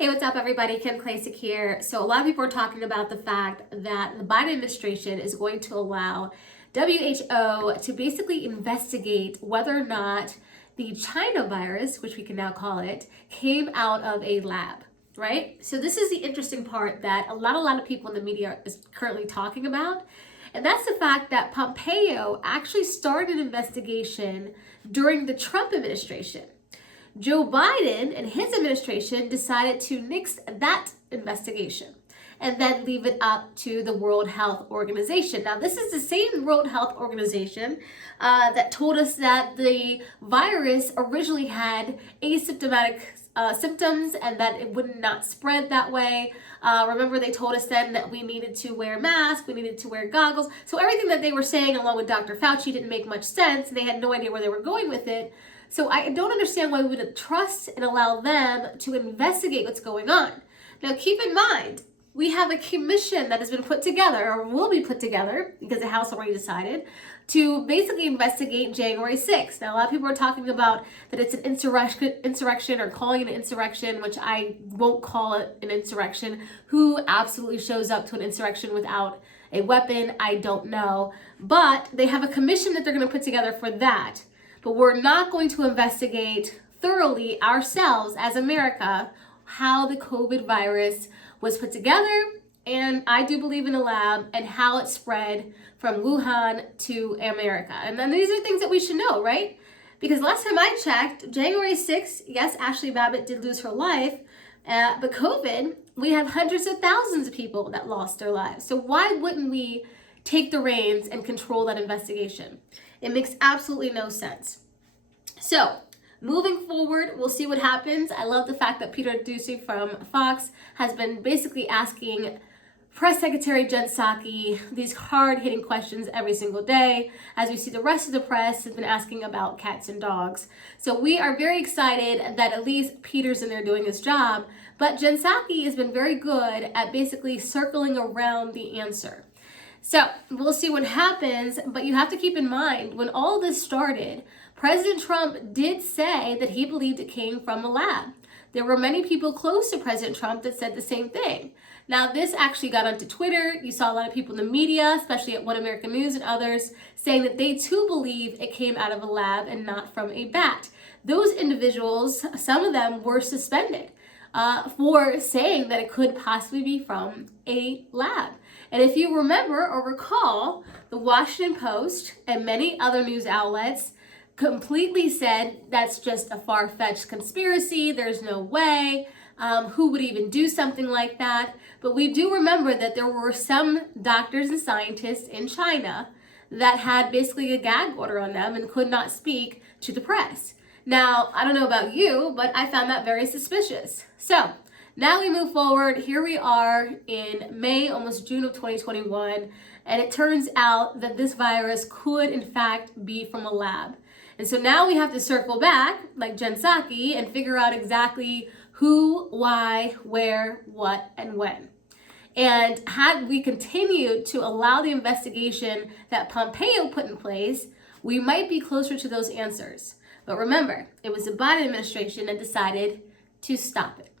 Hey, what's up, everybody? Kim Klacik here. So a lot of people are talking about the fact that the Biden administration is going to allow WHO to basically investigate whether or not the China virus, which we can now call it, came out of a lab, right? So this is the interesting part that a lot of people in the media is currently talking about. And that's the fact that Pompeo actually started an investigation during the Trump administration. Joe Biden and his administration decided to nix that investigation and then leave it up to the World Health Organization. Now, this is the same World Health Organization that told us that the virus originally had asymptomatic symptoms and that it would not spread that way. Remember, they told us then that we needed to wear masks, we needed to wear goggles. So everything that they were saying along with Dr. Fauci didn't make much sense. They had no idea where they were going with it. So I don't understand why we would trust and allow them to investigate what's going on. Now, keep in mind, we have a commission that has been put together, or will be put together, because the House already decided, to basically investigate January 6th. Now, a lot of people are talking about that it's an insurrection or calling it an insurrection, which I won't call it an insurrection. Who absolutely shows up to an insurrection without a weapon? I don't know. But they have a commission that they're going to put together for that. But we're not going to investigate thoroughly ourselves as America how the COVID virus was put together, and I do believe in a lab, and how it spread from Wuhan to America. And then these are things that we should know, right? Because last time I checked, January 6th, yes, Ashley Babbitt did lose her life, but COVID, we have hundreds of thousands of people that lost their lives. So why wouldn't we take the reins and control that investigation? It makes absolutely no sense. So, moving forward, we'll see what happens. I love the fact that Peter Doocy from Fox has been basically asking Press Secretary Jen Psaki these hard-hitting questions every single day, as we see the rest of the press has been asking about cats and dogs. So we are very excited that at least Peter's in there doing his job, but Jen Psaki has been very good at basically circling around the answer. So we'll see what happens, but you have to keep in mind, when all this started, President Trump did say that he believed it came from a lab. There were many people close to President Trump that said the same thing. Now, this actually got onto Twitter. You saw a lot of people in the media, especially at One American News and others, saying that they too believe it came out of a lab and not from a bat. Those individuals, some of them were suspended for saying that it could possibly be from a lab. And if you remember or recall, the Washington Post and many other news outlets completely said that's just a far-fetched conspiracy. There's no way. Who would even do something like that? But we do remember that there were some doctors and scientists in China that had basically a gag order on them and could not speak to the press. Now, I don't know about you, but I found that very suspicious. So now we move forward. Here we are in May, almost June of 2021, and it turns out that this virus could in fact be from a lab. And so now we have to circle back, like Jen Psaki, and figure out exactly who, why, where, what, and when. And had we continued to allow the investigation that Pompeo put in place, we might be closer to those answers. But remember, it was the Biden administration that decided to stop it.